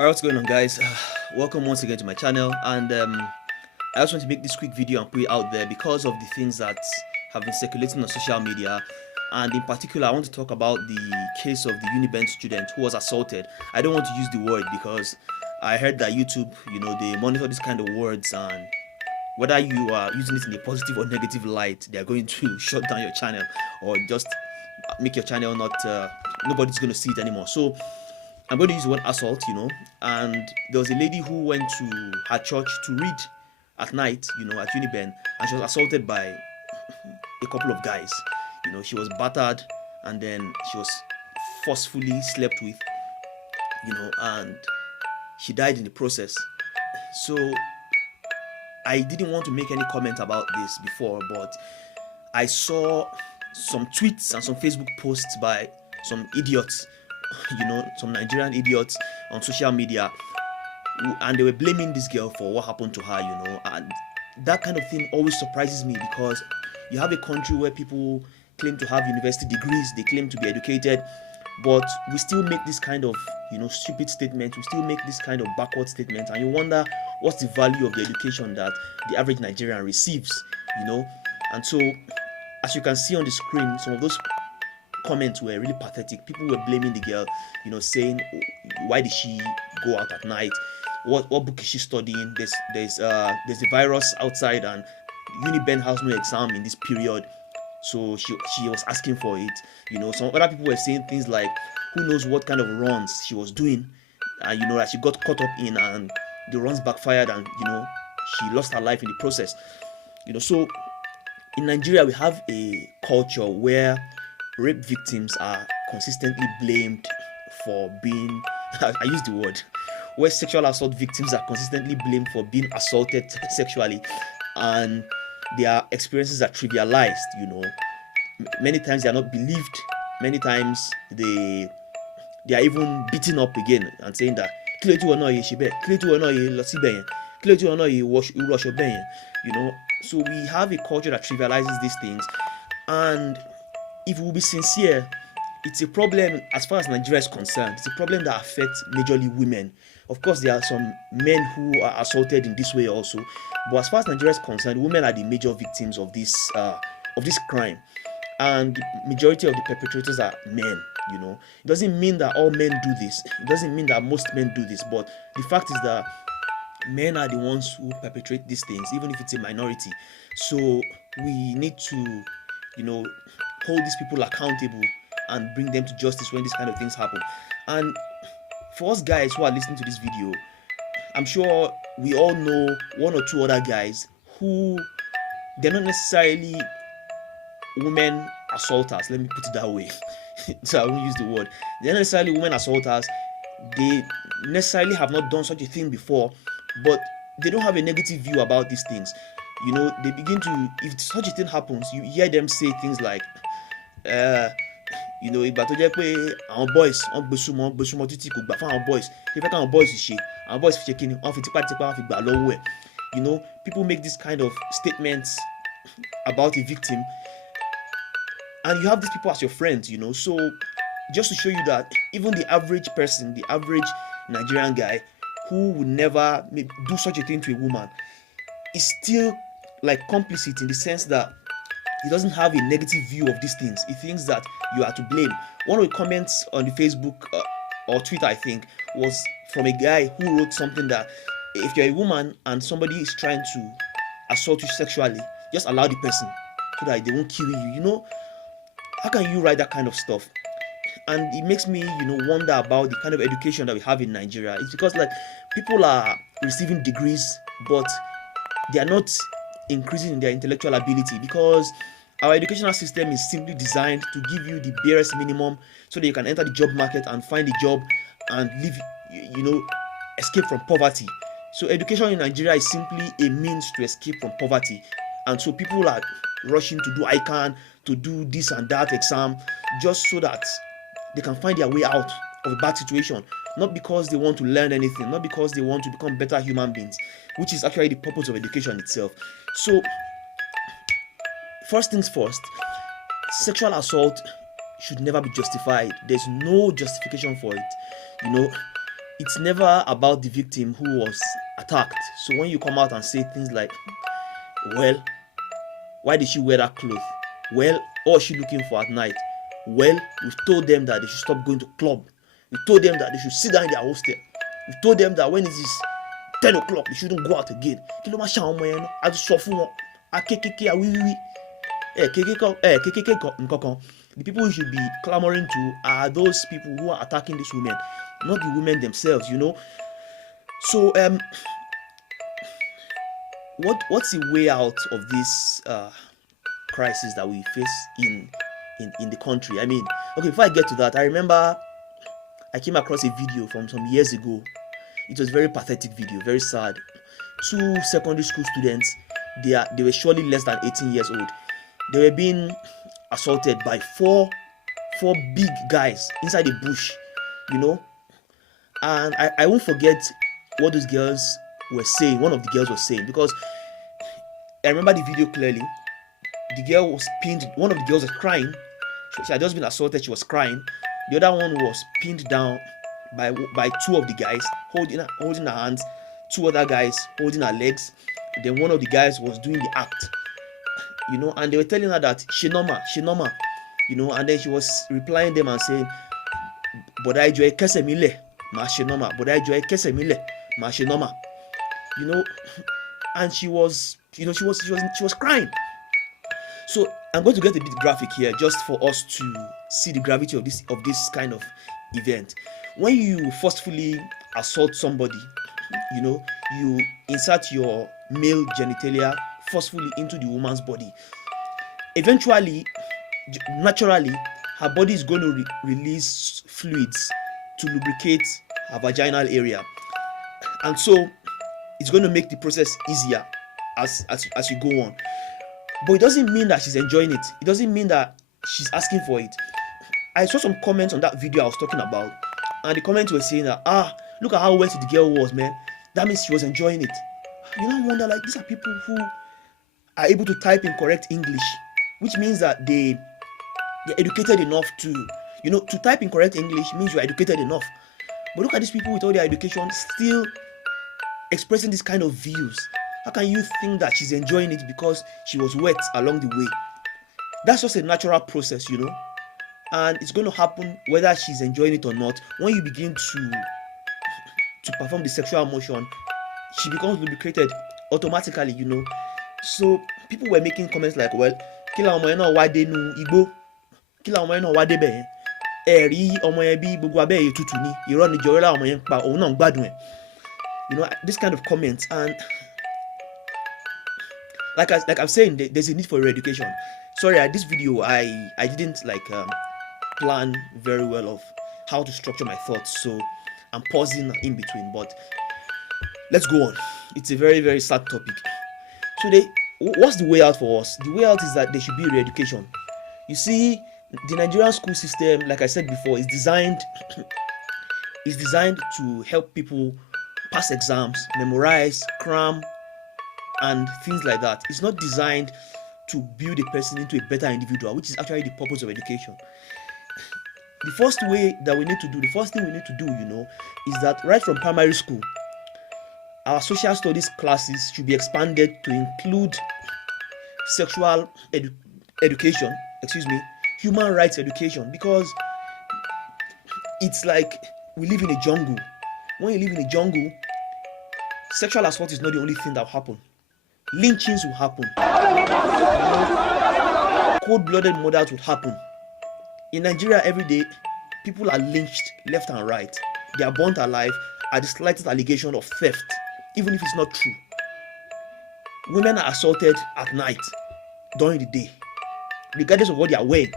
Alright, what's going on, guys? Welcome once again to my channel, and I just want to make this quick video and put it out there because of the things that have been circulating on social media. And in particular, I want to talk about the case of the Unibent student who was assaulted. I don't want to use the word because I heard that YouTube, they monitor this kind of words, and whether you are using it in a positive or negative light, they are going to shut down your channel or just make your channel not nobody's going to see it anymore. So I'm going to use the word assault, and there was a lady who went to her church to read at night, at Uniben, and she was assaulted by a couple of guys. She was battered, and then she was forcefully slept with, and she died in the process. So I didn't want to make any comment about this before, but I saw some tweets and some Facebook posts by some idiots, some Nigerian idiots on social media, and they were blaming this girl for what happened to her, and that kind of thing always surprises me because you have a country where people claim to have university degrees, they claim to be educated, but we still make this kind of stupid statement, we still make this kind of backward statement, and you wonder what's the value of the education that the average Nigerian receives. And so as you can see on the screen, some of those comments were really pathetic. People were blaming the girl, saying, why did she go out at night, what book is she studying, there's a virus outside, and Uniben has no exam in this period, so she was asking for it. Some other people were saying things like, who knows what kind of runs she was doing, and that she got caught up in, and the runs backfired, and she lost her life in the process. So in Nigeria we have a culture where rape victims are consistently blamed for being I use the word, where sexual assault victims are consistently blamed for being assaulted sexually, and their experiences are trivialized. Many times they are not believed, many times they are even beaten up again and saying that so we have a culture that trivializes these things, and if we will be sincere, it's a problem as far as Nigeria is concerned. It's a problem that affects majorly women. Of course, there are some men who are assaulted in this way also, but as far as Nigeria is concerned, women are the major victims of this crime, and the majority of the perpetrators are men. It doesn't mean that all men do this. It doesn't mean that most men do this, but the fact is that men are the ones who perpetrate these things, even if it's a minority. So we need to, hold these people accountable and bring them to justice when these kind of things happen. And for us guys who are listening to this video, I'm sure we all know one or two other guys who, they're not necessarily women assaulters, let me put it that way. So I won't use the word. They're not necessarily women assaulters. They necessarily have not done such a thing before, but they don't have a negative view about these things. They begin to, if such a thing happens, you hear them say things like, ìgbà tó jẹ́ pé àwọn boys wọ́n gbésùmọ̀ títí kò gbà fún àwọn boys ṣe fẹ́ káwọn boys ṣe, àwọn boys fi ṣe kíni, wọ́n fi tipátipá wọ́n fi gbà lọ́wọ́ ẹ̀. People make this kind of statements about a victim, and you have these people as your friends. So just to show you that even the average person, the average Nigerian guy who would never do such a thing to a woman, is still like complicit in the sense that he doesn't have a negative view of these things. He thinks that you are to blame. One of the comments on the Facebook or Twitter, I think, was from a guy who wrote something that if you're a woman and somebody is trying to assault you sexually, just allow the person so that they won't kill you. How can you write that kind of stuff? And it makes me, wonder about the kind of education that we have in Nigeria. It's because people are receiving degrees, but they are not increasing in their intellectual ability, because our educational system is simply designed to give you the barest minimum so that you can enter the job market and find a job and live, escape from poverty. So education in Nigeria is simply a means to escape from poverty, and so people are rushing to do ICANN, to do this and that exam, just so that they can find their way out of a bad situation, not because they want to learn anything, not because they want to become better human beings, which is actually the purpose of education itself. So first things first, sexual assault should never be justified. There's no justification for it. it's never about the victim who was attacked. So when you come out and say things like, well, why did she wear that clothes? Well, what was she looking for at night? Well, we've told them that they should stop going to club. We told them that they should sit down in their hostel. We told them that when it is 10 o'clock, they shouldn't go out again. Kí ló máa ṣe àwọn ọmọ yẹn náà? A ti sọ fún wọn. Akékèké awíwíwí. Kékèké nǹkankan. The people who should be clamoring to are those people who are attacking these women, not the women themselves, you know. So what's the way out of this crisis that we face in the country? I mean, okay, before I get to that, I remember I came across a video from some years ago. It was a very pathetic video, very sad. 2 secondary school students, they were surely less than 18 years old. They were being assaulted by four big guys inside a bush, you know. And I won't forget what those girls were saying. One of the girls was saying, because I remember the video clearly. The girl was pinned. One of the girls was crying. She had just been assaulted. She was crying. The other one was pinned down by 2 of the guys, holding her hands. 2 other guys holding her legs. Then one of the guys was doing the act, you know, and they were telling her that she normal, you know, and then she was replying them and saying, "Boda ijo kese mi le, ma she normal. Boda ijo kese mi le, ma she normal." You know, and she was crying. So I'm going to get a bit graphic here, just for us to see the gravity of this kind of event. When you forcefully assault somebody, you know, you insert your male genitalia forcefully into the woman's body. Eventually, naturally, her body is going to release fluids to lubricate her vaginal area, and so it's going to make the process easier as you go on. But it doesn't mean that she's enjoying it. It doesn't mean that she's asking for it. I saw some comments on that video I was talking about, and the comments were saying that, look at how wet the girl was, man. That means she was enjoying it. You know, I wonder, like, these are people who are able to type in correct English, which means that they're educated enough to, you know, to type in correct English means you're educated enough. But look at these people with all their education still expressing this kind of views. How can you think that she's enjoying it because she was wet along the way? That's just a natural process, you know, and it's going to happen whether she's enjoying it or not. When you begin to perform the sexual motion, she becomes lubricated automatically, you know. So people were making comments like, well, kila ọmọ yẹn náà wá dé nú igbó, kila ọmọ yẹn náà wá dé bẹ́ẹ̀, ẹ̀rí ọmọ yẹn bí gbogbo abẹ́ yẹn tútù ní, irọ́ ni jọ̀wọ́ ọmọ yẹn pa, òun náà gbádùn ẹ̀. You know, this kind of comments. And like I'm saying, there's a need for education. Sorry, this video I didn't plan very well of how to structure my thoughts, so I'm pausing in between, but let's go on. It's a very, very sad topic. So what's the way out for us? The way out is that there should be re-education. You see, the Nigerian school system, like I said before, is designed to help people pass exams, memorize, cram, and things like that. It's not designed to build a person into a better individual, which is actually the purpose of education. The first thing we need to do, you know, is that right from primary school, our social studies classes should be expanded to include sexual education, human rights education, because it's like we live in a jungle. When you live in a jungle, sexual assault is not the only thing that will happen. Lynchings will happen. Cold-blooded murders will happen. In Nigeria, every day, people are lynched left and right. They are burnt alive at the slightest allegation of theft, even if it's not true. Women are assaulted at night, during the day, regardless of what they are wearing.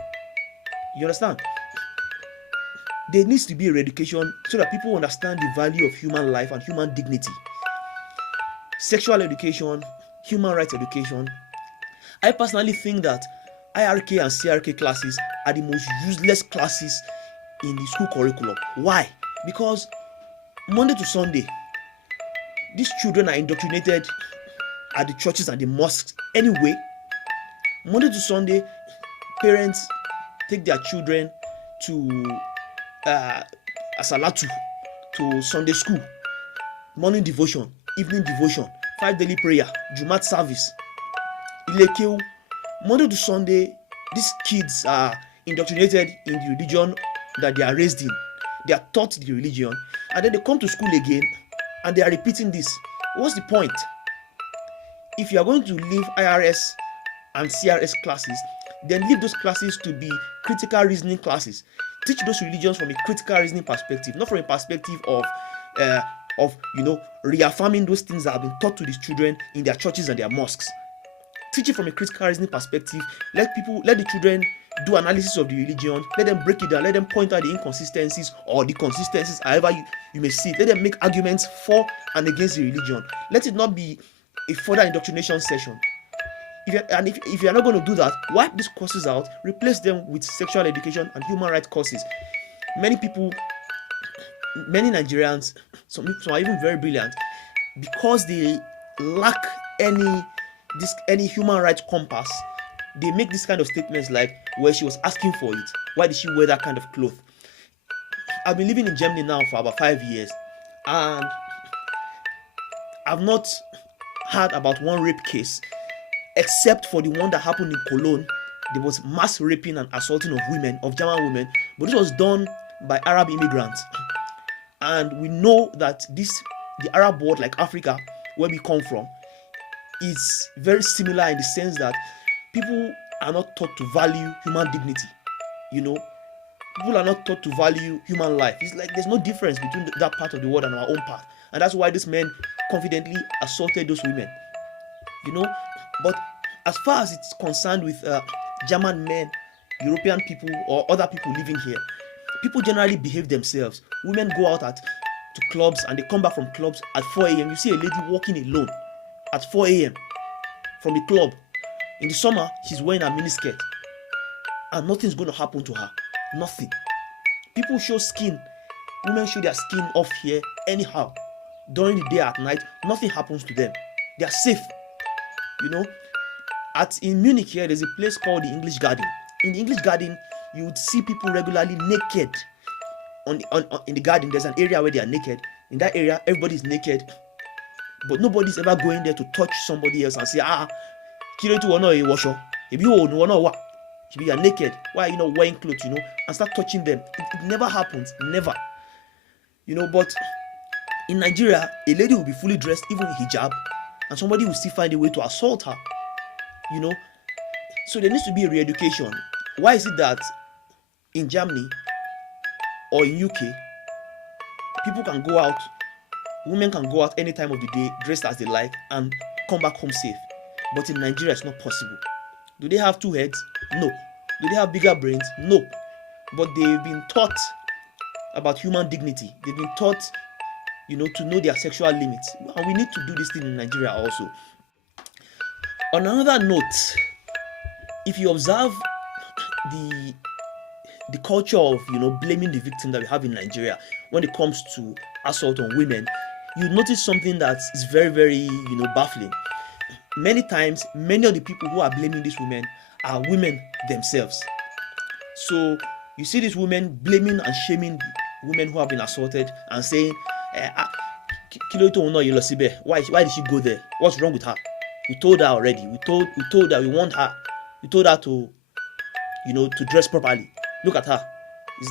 You understand? There needs to be a education so that people understand the value of human life and human dignity. Sexual education, human rights education. I personally think that IRK and CRK classes are the most useless classes in the school curriculum. Why? Because Monday to Sunday, these children are indoctrinated at the churches and the mosques anyway. Monday to Sunday, parents take their children to Asalatu, to to Sunday school, morning devotion, evening devotion, 5 daily prayer, Jumat service, Ilekeu. Monday to Sunday, these kids are indoctrinated in the religion that they are raised in. They are taught the religion, and then they come to school again and they are repeating this. What's the point? If you are going to leave IRS and CRS classes, then leave those classes to be critical reasoning classes. Teach those religions from a critical reasoning perspective, not from a perspective of reaffirming those things that have been taught to these children in their churches and their mosques. Teach it from a critical reasoning perspective. Let the children do analysis of the religion. Let them break it down. Let them point out the inconsistencies or the consistencies, however you may see it. Let them make arguments for and against the religion. Let it not be a further indoctrination session. If you are not going to do that, wipe these courses out, replace them with sexual education and human rights courses. Many Nigerians, some are even very brilliant, because they lack any human rights compass. They make this kind of statements like, well, she was asking for it. Why did she wear that kind of cloth? I've been living in Germany now for about 5 years, and I've not heard about one rape case, except for the one that happened in Cologne. There was mass raping and assaulting of German women, but this was done by Arab immigrants. And we know that the Arab world, like Africa, where we come from, is very similar in the sense that people are not taught to value human dignity. People are not taught to value human life. It's like there's no difference between that part of the world and our own part, and that's why these men confidently assaulted those women. But as far as it's concerned with German men, European people, or other people living here, people generally behave themselves. Women go out to clubs and they come back from clubs at 4 a.m. You see a lady walking alone at 4 a.m. from the club. In the summer, she's wearing a miniskirt, and nothing's going to happen to her. Nothing. People show skin. Women show their skin off here anyhow. During the day, at night, nothing happens to them. They are safe. In Munich here, there's a place called the English Garden. In the English Garden, you would see people regularly naked. In the garden, there's an area where they are naked. In that area, everybody's naked, but nobody's ever going there to touch somebody else and say, if you are naked, why are you not wearing clothes, and start touching them? It never happens. Never. But in Nigeria, a lady will be fully dressed, even in hijab, and somebody will still find a way to assault her. So there needs to be a re-education. Why is it that in Germany or in UK, people can go out, women can go out any time of the day, dressed as they like, and come back home safe? But in Nigeria, it's not possible. Do they have two heads? No. Do they have bigger brains? No. But they've been taught about human dignity. They've been taught, to know their sexual limits. And we need to do this thing in Nigeria also. On another note, if you observe the culture of blaming the victim that we have in Nigeria when it comes to assault on women, you notice something that is very, very baffling. Many times, many of the people who are blaming these women are women themselves. So you see these women blaming and shaming the women who have been assaulted and saying, why did she go there? What's wrong with her? We told her already. We told her we want her. We told her to dress properly. Look at her.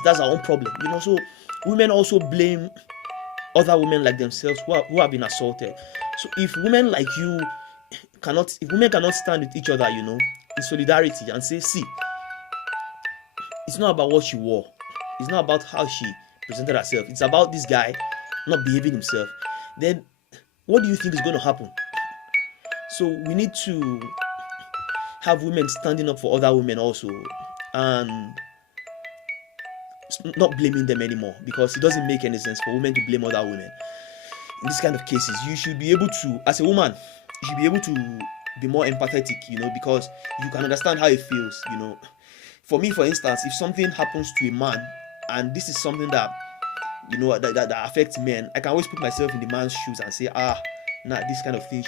That's our own problem. So women also blame other women like themselves who have been assaulted. So if women like you if women cannot stand with each other, in solidarity, and say, see, it's not about what she wore. It's not about how she presented herself. It's about this guy not behaving himself. Then what do you think is going to happen? So we need to have women standing up for other women also, and not blaming them anymore, because it doesn't make any sense for women to blame other women. In this kind of cases, you should be able to, as a woman, you should be able to be more empathetic, because you can understand how it feels, For me, for instance, if something happens to a man, and this is something that, that affects men, I can always put myself in the man's shoes and say, this kind of thing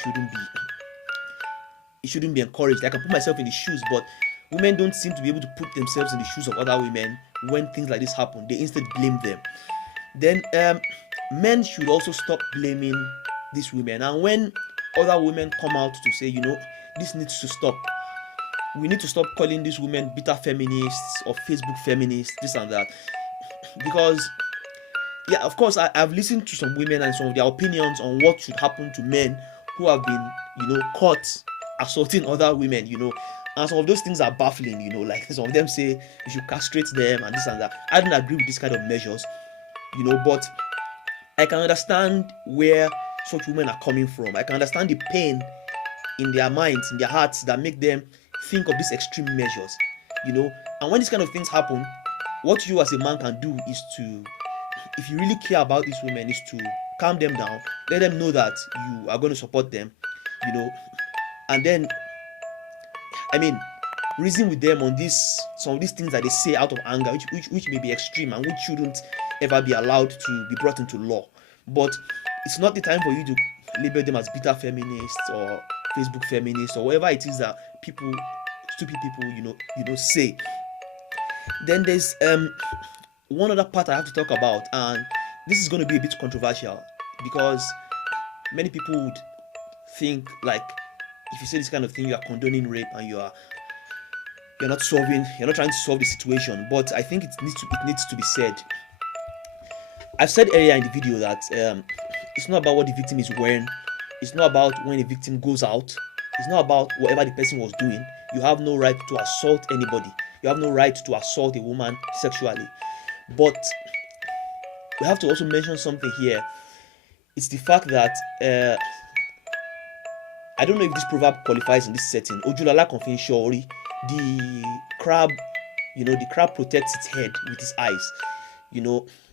shouldn't be encouraged. I can put myself in the shoes, but women don't seem to be able to put themselves in the shoes of other women when things like this happen. They instead blame them. Then men should also stop blaming these women. And when other women come out to say, this needs to stop, we need to stop calling these women bitter feminists or Facebook feminists, this and that. Because, yeah, of course, I've listened to some women and some of their opinions on what should happen to men who have been, caught assaulting other women, and some of those things are baffling, like some of them say you should castrate them and this and that. I don't agree with this kind of measures, but I can understand where such women are coming from. I can understand the pain in their minds, in their hearts, that make them think of these extreme measures, and when these kind of things happen, what you as a man can do is to, if you really care about these women, is to calm them down, let them know that you are going to support them, and then, reason with them on some of these things that they say out of anger, which may be extreme and which shouldn't ever be allowed to be brought into law. But it's not the time for you to label them as bitter feminists or Facebook feminists or whatever it is that stupid people, say. Then there's one other part I have to talk about, and this is going to be a bit controversial because many people would think like, if you say this kind of thing, you are condoning rape and you're not trying to solve the situation. But I think it needs to be said. I've said earlier in the video that it's not about what the victim is wearing, it's not about when a victim goes out, it's not about whatever the person was doing. You have no right to assault anybody. You have no right to assault a woman sexually. But we have to also mention something here. It's the fact that I don't know if this proverb qualifies in this setting. Ojulala confin shori. The crab protects its head with its eyes.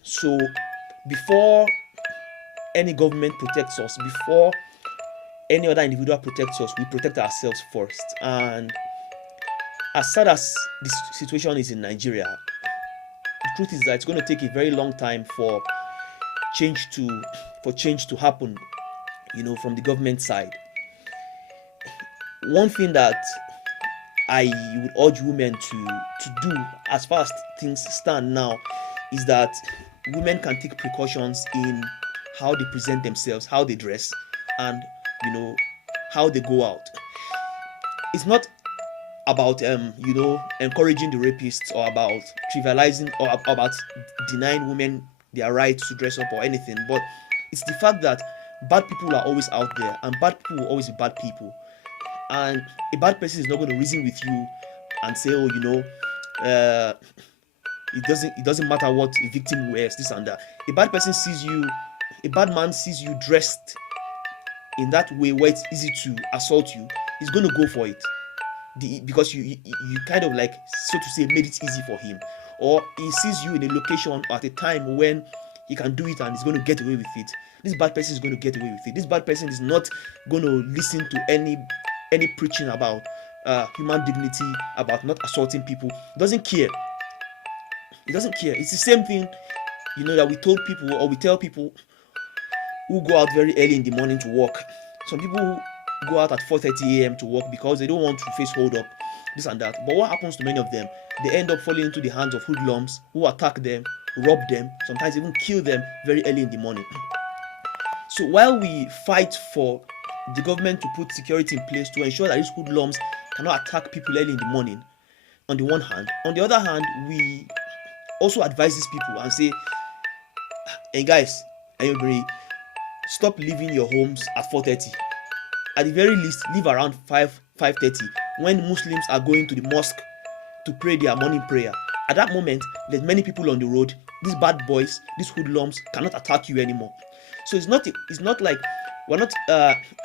So before any government protects us, before any other individual protects us, we protect ourselves first. And as sad as this situation is in Nigeria, the truth is that it's going to take a very long time for change to happen, from the government side. One thing that I would urge women to do, as far as things stand now, is that women can take precautions in how they present themselves, how they dress, and how they go out. It's not about encouraging the rapists, or about trivializing, or about denying women their right to dress up or anything, but it's the fact that bad people are always out there, and bad people will always be bad people. And a bad person is not going to reason with you and say, it doesn't matter what a victim wears, this and that. A bad man sees you dressed in that way where it's easy to assault you, he's going to go for it. Because you kind of, like, so to say, made it easy for him. Or he sees you in a location at a time when he can do it and he's going to get away with it. This bad person is going to get away with it. This bad person is not going to listen to any preaching about human dignity, about not assaulting people. He doesn't care. It's the same thing, that we told people, or we tell people who go out very early in the morning to work. Some people go out at 4:30 a.m. to work because they don't want to face hold up, this and that. But what happens to many of them? They end up falling into the hands of hoodlums who attack them, rob them, sometimes even kill them very early in the morning. So while we fight for the government to put security in place to ensure that these hoodlums cannot attack people early in the morning, on the one hand, on the other hand, we also advise these people and say, hey guys, everybody, stop leaving your homes at 4:30. At the very least, leave around 5:30 when Muslims are going to the mosque to pray their morning prayer. At that moment, there's many people on the road. These bad boys, these hoodlums cannot attack you anymore. So it's not like we're not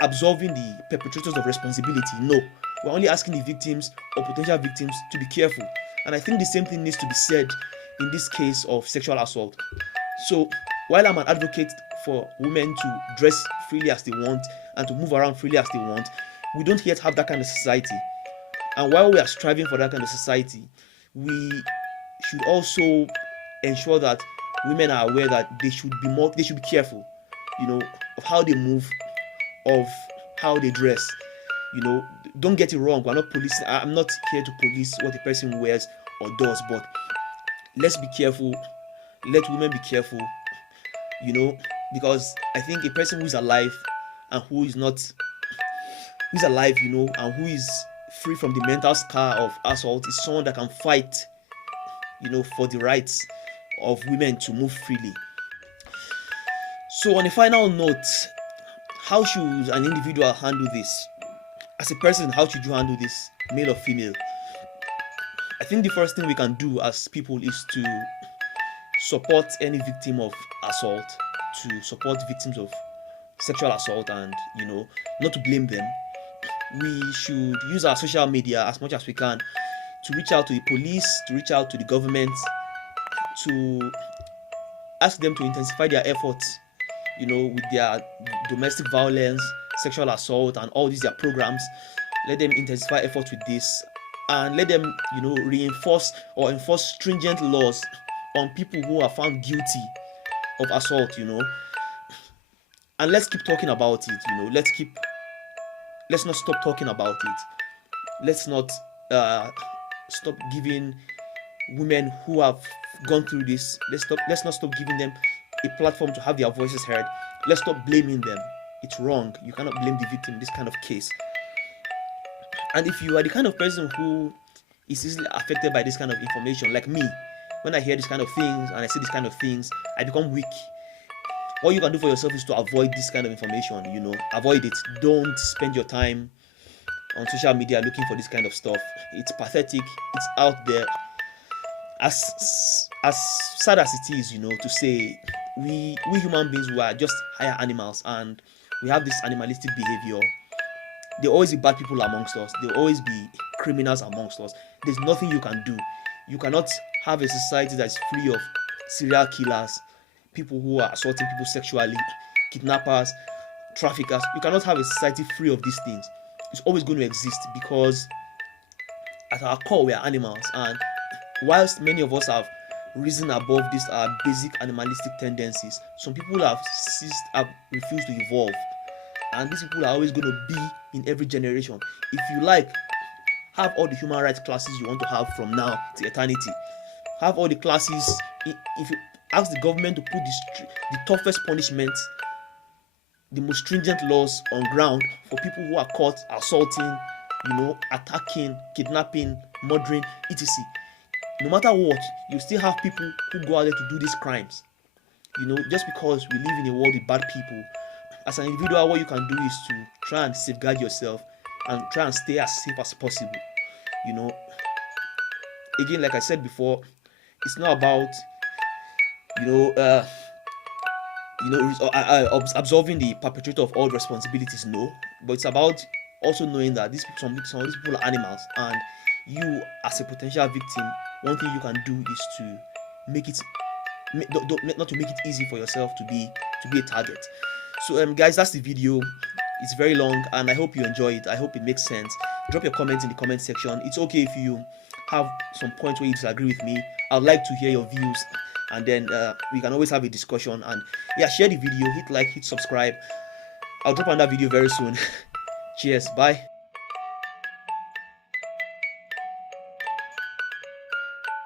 absolving the perpetrators of responsibility. No, we're only asking the victims or potential victims to be careful. And I think the same thing needs to be said in this case of sexual assault. So while I'm an advocate for women to dress freely as they want and to move around freely as they want, we don't yet have that kind of society. And while we are striving for that kind of society, we should also ensure that women are aware that they should be careful, of how they move, of how they dress. Don't get it wrong. We're not policing. I'm not here to police what a person wears or does, but let's be careful. Let women be careful. because I think a person who's alive and who's alive, and who is free from the mental scar of assault is someone that can fight, for the rights of women to move freely. So on a final note, how should an individual handle this? As a person, how should you handle this, male or female? I think the first thing we can do as people is to support any victim of assault, to support victims of sexual assault, and not to blame them. We should use our social media as much as we can to reach out to the police, to reach out to the government, to ask them to intensify their efforts, with their domestic violence, sexual assault, and all these their programs. Let them intensify efforts with this, and let them, reinforce or enforce stringent laws on people who are found guilty of assault, and let's keep talking about it. Let's not stop talking about it. Let's not stop giving women who have gone through this. Let's not stop giving them a platform to have their voices heard. Let's stop blaming them. It's wrong. You cannot blame the victim in this kind of case. And if you are the kind of person who is easily affected by this kind of information, like me, when I hear this kind of things and I see this kind of things, I become weak. What you can do for yourself is to avoid this kind of information, avoid it. Don't spend your time on social media looking for this kind of stuff. It's pathetic. It's out there. As sad as it is, to say, we human beings, we are just higher animals, and we have this animalistic behavior. There will always be bad people amongst us. There will always be criminals amongst us. There's nothing you can do. You cannot have a society that is free of serial killers, people who are assaulting people sexually, kidnappers, traffickers. You cannot have a society free of these things. It's always going to exist, because at our core we are animals, and whilst many of us have risen above these basic animalistic tendencies, some people have refused to evolve, and these people are always going to be in every generation. If you like, have all the human rights classes you want to have from now to eternity. Have all the classes. If you ask the government to put the toughest punishments, the most stringent laws on ground for people who are caught assaulting, attacking, kidnapping, murdering, etc. No matter what, you still have people who go out there to do these crimes. Just because we live in a world with bad people, as an individual, what you can do is to try and safeguard yourself and try and stay as safe as possible. Again, like I said before, it's not about absolving the perpetrator of all responsibilities, no, but it's about also knowing that some of these people are animals, and you as a potential victim, one thing you can do is to not to make it easy for yourself to be a target. So guys, that's the video. It's very long, and I hope you enjoy it. I hope it makes sense. Drop your comments in the comment section. It's okay if you have some points where you disagree with me. I'd like to hear your views, and then we can always have a discussion. And yeah, share the video, hit like, hit subscribe. I'll drop another video very soon. Cheers, bye.